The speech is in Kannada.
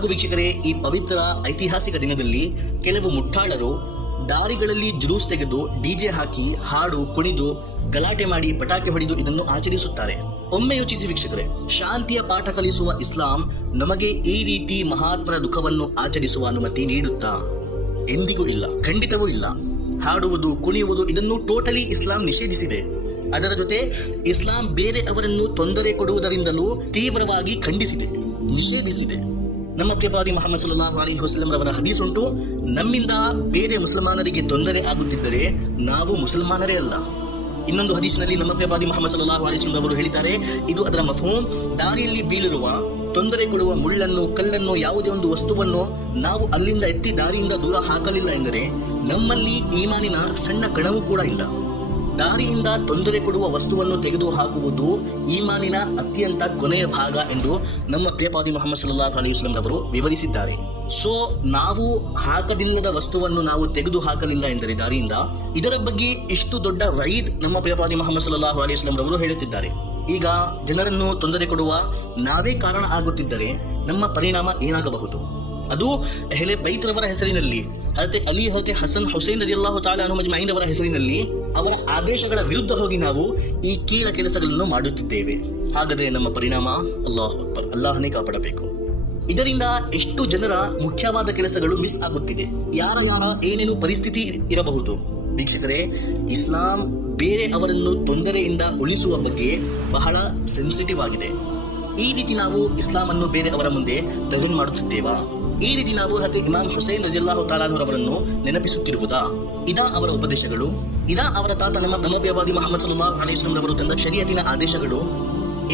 ಹಾಗೂ ವೀಕ್ಷಕರೇ, ಈ ಪವಿತ್ರ ಐತಿಹಾಸಿಕ ದಿನದಲ್ಲಿ ಕೆಲವು ಮುಟ್ಟಾಳರು ದಾರಿಗಳಲ್ಲಿ ಜುಲೂಸ್ ತೆಗೆದು ಡಿಜೆ ಹಾಕಿ ಹಾಡು ಕುಣಿದು ಗಲಾಟೆ ಮಾಡಿ ಪಟಾಕಿ ಹೊಡೆದು ಇದನ್ನು ಆಚರಿಸುತ್ತಾರೆ. ಒಮ್ಮೆ ಯೋಚಿಸಿ ವೀಕ್ಷಕರೇ, ಶಾಂತಿಯ ಪಾಠ ಕಲಿಸುವ ಇಸ್ಲಾಂ ನಮಗೆ ಈ ರೀತಿ ಮಹಾತ್ಮರ ದುಃಖವನ್ನು ಆಚರಿಸುವ ಅನುಮತಿ ನೀಡುತ್ತಾ? ಎಂದಿಗೂ ಇಲ್ಲ, ಖಂಡಿತವೂ ಇಲ್ಲ. ಹಾಡುವುದು ಕುಣಿಯುವುದು ಇದನ್ನು ಟೋಟಲಿ ಇಸ್ಲಾಂ ನಿಷೇಧಿಸಿದೆ. ಅದರ ಜೊತೆ ಇಸ್ಲಾಂ ಬೇರೆ ಅವರನ್ನು ತೊಂದರೆ ಕೊಡುವುದರಿಂದಲೂ ತೀವ್ರವಾಗಿ ಖಂಡಿಸಿದೆ, ನಿಷೇಧಿಸಿದೆ. ನಮ್ಮ ಪ್ರವಾದಿ ಮುಹಮ್ಮದ್ ಸಲ್ಲಲ್ಲಾಹು ಅಲೈಹಿ ವಸಲ್ಲಂ ರವರ ಹದೀಸ್ ಉಂಟು, ನಮ್ಮಿಂದ ಬೇರೆ ಮುಸಲ್ಮಾನರಿಗೆ ತೊಂದರೆ ಆಗುತ್ತಿದ್ದರೆ ನಾವು ಮುಸಲ್ಮಾನರೇ ಅಲ್ಲ. ಇನ್ನೊಂದು ಹದೀಸಿನಲ್ಲಿ ನಮ್ಮ ಪ್ರವಾದಿ ಮುಹಮ್ಮದ್ ಸಲ್ಲಲ್ಲಾಹು ಅಲೈಹಿ ವಸಲ್ಲಂ ಅವರು ಹೇಳಿದ್ದಾರೆ, ಇದು ಅದರ ಮಫ್ಹೂಮ್, ದಾರಿಯಲ್ಲಿ ಬೀಳಿರುವ ತೊಂದರೆ ಕೊಡುವ ಮುಳ್ಳನ್ನು, ಕಲ್ಲನ್ನು, ಯಾವುದೇ ಒಂದು ವಸ್ತುವನ್ನು ನಾವು ಅಲ್ಲಿಂದ ಎತ್ತಿ ದಾರಿಯಿಂದ ದೂರ ಹಾಕಲಿಲ್ಲ ಎಂದರೆ ನಮ್ಮಲ್ಲಿ ಈಮಾನಿನ ಸಣ್ಣ ಕಣವೂ ಕೂಡ ಇಲ್ಲ. ದಾರಿಯಿಂದ ತೊಂದರೆ ಕೊಡುವ ವಸ್ತುವನ್ನು ತೆಗೆದು ಹಾಕುವುದು ಈಮಾನಿನ ಅತ್ಯಂತ ಕೊನೆಯ ಭಾಗ ಎಂದು ನಮ್ಮ ಪ್ರವಾದಿ ಮುಹಮ್ಮದ್ ಸಲ್ಲಲ್ಲಾಹು ಅಲೈಹಿ ವಸಲ್ಲಂ ಅವರು ವಿವರಿಸಿದ್ದಾರೆ. ಸೊ ನಾವು ಹಾಕದಿಲ್ಲದ ವಸ್ತುವನ್ನು ನಾವು ತೆಗೆದು ಹಾಕಲಿಲ್ಲ ಎಂದರೆ ದಾರಿಯಿಂದ, ಇದರ ಬಗ್ಗೆ ಇಷ್ಟು ದೊಡ್ಡ ವೈದ್ ನಮ್ಮ ಪ್ರವಾದಿ ಮುಹಮ್ಮದ್ ಸಲ್ಲಲ್ಲಾಹು ಅಲೈಹಿ ವಸಲ್ಲಂ ಅವರು ಹೇಳುತ್ತಿದ್ದಾರೆ. ಈಗ ಜನರನ್ನು ತೊಂದರೆ ಕೊಡುವ ನಾವೇ ಕಾರಣ ಆಗುತ್ತಿದ್ದರೆ ನಮ್ಮ ಪರಿಣಾಮ ಏನಾಗಬಹುದು? ಅದು ಅಹ್ಲೆ ಬೈತ್ ರವರ ಹೆಸರಿನಲ್ಲಿ, ಹಜರತ್ ಅಲಿ, ಹಜರತ್ ಹಸನ್, ಹುಸೈನ್ ರಲಿಯಲ್ಲಾಹು ತಆಲಾ ಅನ್ಹುಂ ಅಜ್ಮഈನ್ ಅವರ ಹೆಸರಿನಲ್ಲಿ ಅವರ ಆದೇಶಗಳ ವಿರುದ್ಧ ಹೋಗಿ ನಾವು ಈ ಕೀಳ ಕೆಲಸಗಳನ್ನು ಮಾಡುತ್ತಿದ್ದೇವೆ. ಹಾಗಾದರೆ ನಮ್ಮ ಪರಿಣಾಮ? ಅಲ್ಲಾಹು ಅಕ್ಬರ್, ಅಲ್ಲಾಹನೇ ಕಾಪಾಡಬೇಕು. ಇದರಿಂದ ಎಷ್ಟು ಜನರ ಮುಖ್ಯವಾದ ಕೆಲಸಗಳು ಮಿಸ್ ಆಗುತ್ತಿದೆ. ಯಾರ ಏನೇನು ಪರಿಸ್ಥಿತಿ ಇರಬಹುದು. ವೀಕ್ಷಕರೇ, ಇಸ್ಲಾಂ ಬೇರೆ ಅವರನ್ನು ತೊಂದರೆಯಿಂದ ಉಳಿಸುವ ಬಗ್ಗೆ ಬಹಳ ಸೆನ್ಸಿಟಿವ್ ಆಗಿದೆ. ಈ ರೀತಿ ನಾವು ಇಸ್ಲಾಂ ಅನ್ನು ಬೇರೆ ಅವರ ಮುಂದೆ ಪ್ರೆಸೆಂಟ್ ಮಾಡುತ್ತಿದ್ದೇವಾ? ಈ ರೀತಿ ನಾವು ಹಜರತ್ ಇಮಾಮ್ ಹುಸೈನ್ ರಲಿಯಲ್ಲಾಹು ತಆಲಾ ಅವರನ್ನು ನೆನಪಿಸುತ್ತಿರುವುದಾ? ಇದಾ ಅವರ ಉಪದೇಶಗಳು? ಇದಾ ಅವರ ತಾತ ನಮ್ಮ ಪ್ರವಾದಿ ಮುಹಮ್ಮದ್ ಸಲ್ಲಲ್ಲಾಹು ಅಲೈಹಿ ವಸಲ್ಲಂ ಅವರು ತಂದ ಶರೀಅತಿನ ಆದೇಶಗಳು?